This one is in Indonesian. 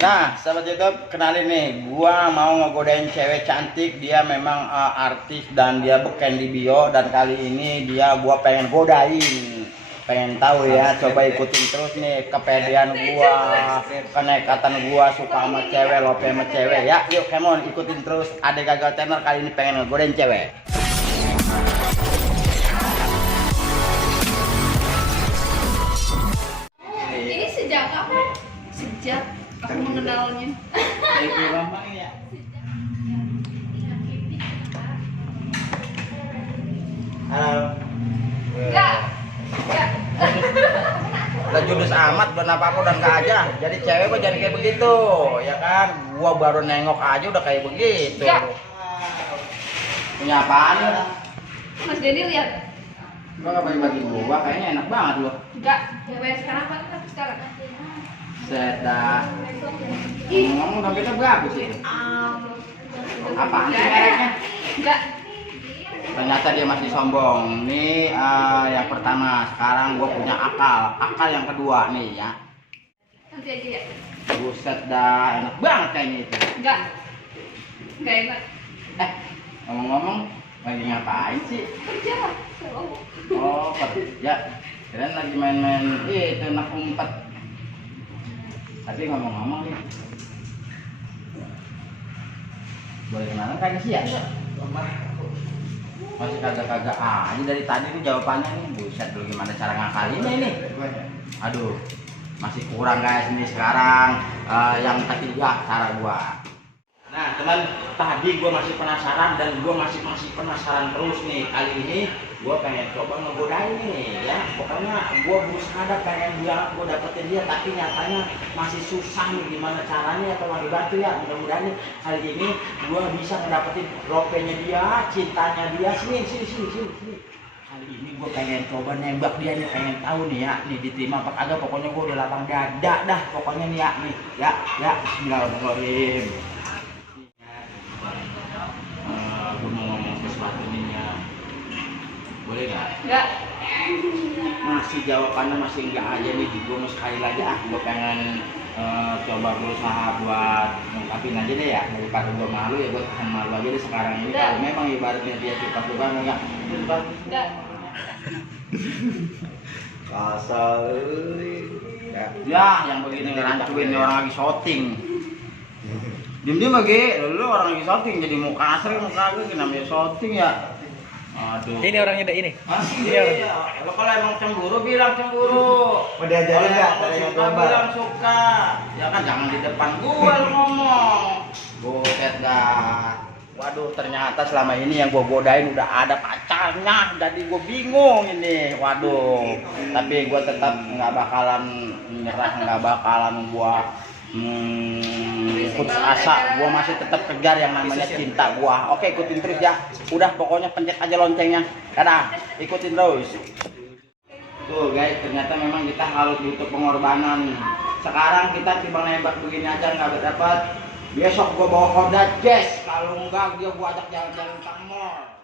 Nah, sahabat YouTube, kenalin nih, gua mau ngegodain cewek cantik. Dia memang artis dan dia beken di bio. Dan kali ini gua pengen godain. Pengen tahu ya, coba ikutin terus nih kepedean gua, kenekatan gua suka sama cewek, lope sama cewek ya. Yuk, come on, ikutin terus. Ada Gagal Channel kali ini pengen ngegodain cewek. Ini sejak kapan? Sejak aku mengenalnya. Halo. Enggak. Udah judus amat, belum apa-apa dan gak aja. Jadi cewek gua jadi kayak begitu, ya kan? Gua baru nengok aja udah kayak begitu. Enggak. Punya apaan lu? Mas Denny lihat. Gua nggak bagi-bagi gua, kayaknya enak banget lu. Enggak. Cewek sekarang apa? Sekarang. Sedah. Ngomong dompetnya berapa sih? Apaan sih mereknya? Enggak. Ternyata dia masih sombong. Nih yang pertama, sekarang gua punya akal yang kedua nih ya. Nanti aja ya. Buset dah, enak banget kayaknya itu. Enggak. Enggak enak. Ngomong-ngomong, lagi ngapain sih? Kerja. Oh, kerja. Kirain lagi main-main itu nak umpet. Tapi ngomong-ngomong nih, boleh kenalan kagak sih ya? Masih kagak-kagak aja dari tadi nih jawabannya nih. Buset, lu gimana cara ngakalinnya ini? Aduh, masih kurang guys ini sekarang. Yang ketiga cara gua. Nah teman, tadi gue masih penasaran dan gue masih penasaran terus nih. Kali ini gue pengen coba ngegodain nih ya. Pokoknya gue berusaha pengen bilang gue dapetin dia, tapi nyatanya masih susah nih gimana caranya. Tolong dibantu ya, mudah-mudahan nih kali ini gue bisa ngedapetin ropenya dia, cintanya dia. Sini. Kali ini gue pengen coba nembak dia nih, pengen tahu nih ya, nih diterima apa kagak. Pokoknya gue udah lapang dada dah pokoknya nih ya, nih ya. Bismillahirrahmanirrahim. Gue mau ngomong sesuatu nih ya, boleh nggak? Enggak. Masih jawabannya masih enggak aja nih. Gue mau sekali lagi gue pengen coba berusaha buat ngungkapin aja deh ya, daripada gue malu ya. Gue tahan malu aja deh sekarang ini. Kalau memang ibaratnya dia suka enggak. Enggak. Kasar ya, yang begini ngerancuin nih orang lagi syuting. Diem lagi, lu orang lagi syuting jadi mau kasar muka gue, namanya syuting ya. Aduh. Ini orangnya ini. Hah? Ini orang. Iya. Lo kalau emang cemburu bilang cemburu. Mau diajarin nggak? Suka bilang suka. Ya kan jangan di depan gue lu ngomong. Buset dah. Waduh, ternyata selama ini yang gue godain udah ada pacarnya, jadi gue bingung ini. Waduh, tapi gue tetap nggak bakalan menyerah, nggak bakalan gue putus asa. Gue masih tetap kejar yang namanya cinta gue. Oke, ikutin terus ya. Udah, pokoknya pencet aja loncengnya. Dadah, ikutin terus. Tuh guys, ternyata memang kita harus butuh pengorbanan. Sekarang kita timbang nembak begini aja nggak dapat. Besok gue bawa Honda Jazz, kalau enggak dia gua ajak jalan-jalan ke mall.